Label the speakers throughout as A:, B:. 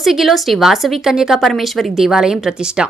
A: కోసిగిలో శ్రీ వాసవి కన్యకా పరమేశ్వరి దేవాలయం ప్రతిష్ట.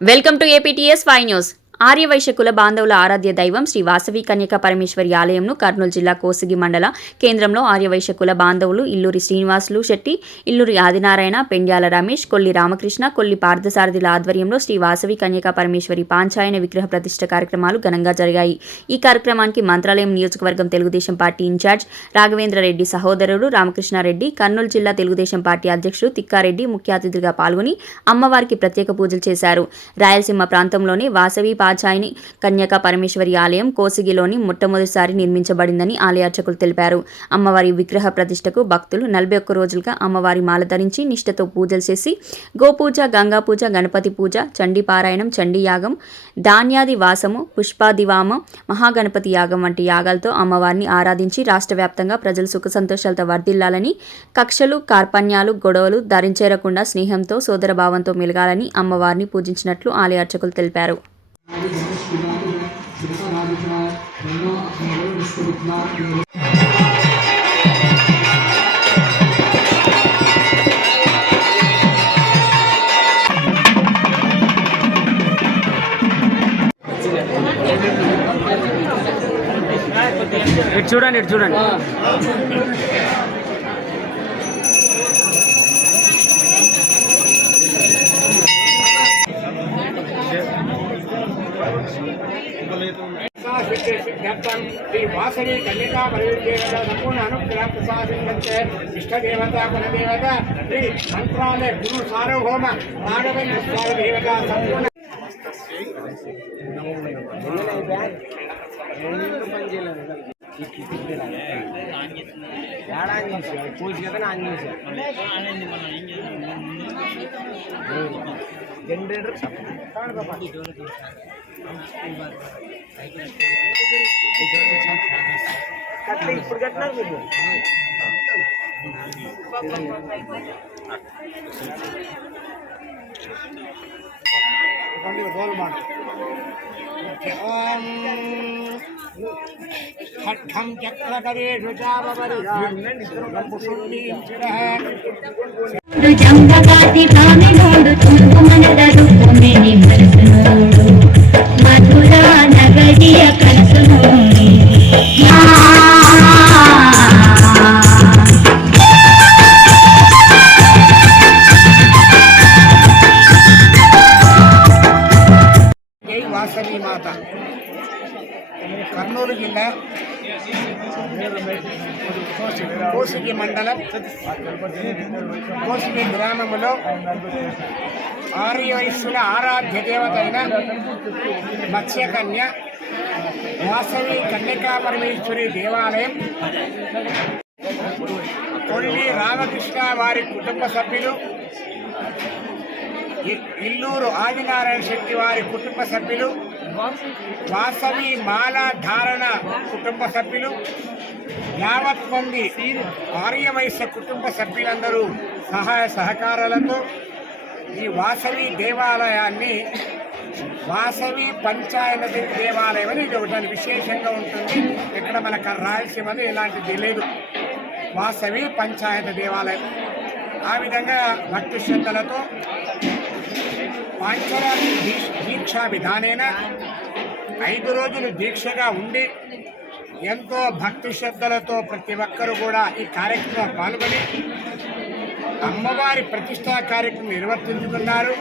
A: Welcome to APTS five news. Aryavaishya కుల బాంధవుల ఆరాధ్య దైవం శ్రీ వాసవి కన్యక పరమేశ్వరి ఆలయంను కర్నూలు జిల్లా కోసిగి మండల కేంద్రంలో ఆర్యవైశ్య కుల బాంధవులు ఇల్లూరి శ్రీనివాసులు శెట్టి ఇల్లూరి ఆదినారాయణ పెండ్యాల రమేష్ కొల్లి రామకృష్ణ కొల్లి పార్థసారథిల ఆధ్వర్యంలో శ్రీ వాసవి కన్యక పరమేశ్వరి పాంచాయన విగ్రహ ప్రతిష్ట కార్యక్రమాలు ఘనంగా జరిగాయి. ఈ కార్యక్రమానికి మంత్రాలయం నియోజకవర్గం తెలుగుదేశం పార్టీ ఇన్ఛార్జ్ రాఘవేంద్రరెడ్డి సహోదరుడు రామకృష్ణారెడ్డి కర్నూలు జిల్లా తెలుగుదేశం పార్టీ అధ్యక్షుడు తిక్కారెడ్డి ముఖ్య అతిథిగా పాల్గొని అమ్మవారికి ప్రత్యేక పూజలు చేశారు. రాయలసీమ ప్రాంతంలోని వాసవి పాచాయిని కన్యకా పరమేశ్వరి ఆలయం కోసిగిలోని మొట్టమొదటిసారి నిర్మించబడిందని ఆలయార్చకులు తెలిపారు. అమ్మవారి విగ్రహ ప్రతిష్టకు భక్తులు నలభై ఒక్క రోజులుగా అమ్మవారి మాల ధరించి నిష్ఠతో పూజలు చేసి గోపూజ గంగా పూజ గణపతి పూజ చండీ పారాయణం చండీ యాగం ధాన్యాది వాసము పుష్పాదివామ మహాగణపతి యాగం వంటి యాగాలతో అమ్మవారిని ఆరాధించి రాష్ట్ర వ్యాప్తంగా ప్రజలు సుఖ సంతోషాలతో వర్ధిల్లాలని కక్షలు కార్పణ్యాలు గొడవలు ధరించేరకుండా స్నేహంతో సోదరభావంతో మెలగాలని అమ్మవారిని పూజించినట్లు ఆలయార్చకులు తెలిపారు.
B: ఇటు చూడండి ఇటు చూడండి
C: సిద్ధ్యర్థం శ్రీ వాసవి కన్యకా పరిదేవత సంపూర్ణ అనుగ్రహ ప్రసాదించే ఇష్టదేవత కులదేవత శ్రీ మంత్రాలయ గురు సార్వభౌమ రాఘవేంద్ర స్వామి దేవత సంపూర్ణ జనరేటర్ जनरेटर ఇప్పుడు కట్టినారు మీరు?
D: రోల్ మాట. खट्ठम
C: चक्र करेशु चावरी కర్నూలు జిల్లా కోసిగి మండలం కోసిగి గ్రామములో ఆర్య వయస్సుల ఆరాధ్య దేవత అయిన మత్స్యకన్య వాసవి కన్యకా పరమేశ్వరి దేవాలయం. కొల్లి రామకృష్ణ వారి కుటుంబ సభ్యులు. ఇల్లూరు ఆదినారాయణ శెట్టి వారి కుటుంబ సభ్యులు. వాసవి మాల ధారణ కుటుంబ సభ్యులు యావత్ మంది ఆర్యవైశ్య కుటుంబ సభ్యులందరూ సహాయ సహకారాలతో ఈ వాసవి దేవాలయాన్ని వాసవి పంచాయతీ దేవాలయం అని ఇది ఒకటి విశేషంగా ఉంటుంది. ఇక్కడ మన క- రాయలసీమలో ఇలాంటిది లేదు. వాసవి పంచాయత దేవాలయం. ఆ విధంగా భక్తి శ్రద్ధలతో పాంచరాత్రి దీక్ష దీక్షా విధానేన ఐదు రోజులు దీక్షగా ఉండి ఎంతో భక్తి శ్రద్ధలతో ప్రతి ఒక్కరూ కూడా ఈ కార్యక్రమంలో పాల్గొని అమ్మవారి ప్రతిష్టా కార్యక్రమం నిర్వర్తించుకున్నారు.